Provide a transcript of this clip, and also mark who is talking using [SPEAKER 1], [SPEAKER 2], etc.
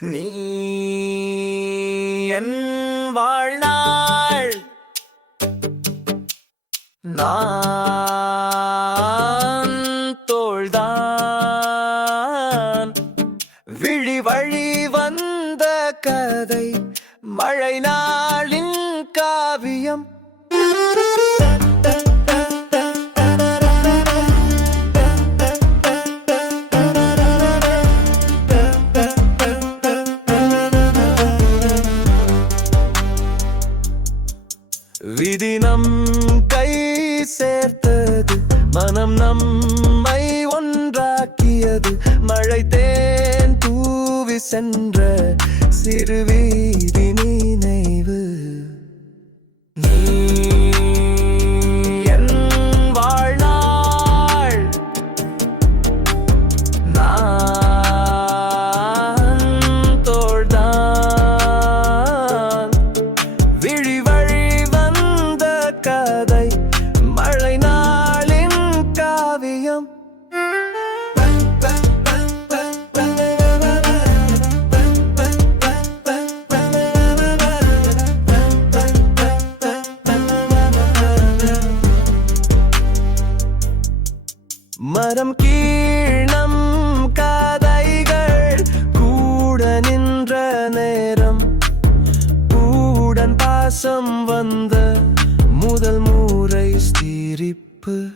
[SPEAKER 1] நீ என் வாழ்நாள். நான் தோள்தான். விழி வழி வந்த கதை மழை நாளின் காவியம். விதி நம் கை சேர்த்தது மனம் நம்மை ஒன்றாக்கியது. மழை தேன் தூவி சென்ற சிறுவி மரம் கீழம் காதைகள் கூட நின்ற நேரம். கூடன் பாசம் வந்த முதல் மூரை ஸ்திரிப்பு.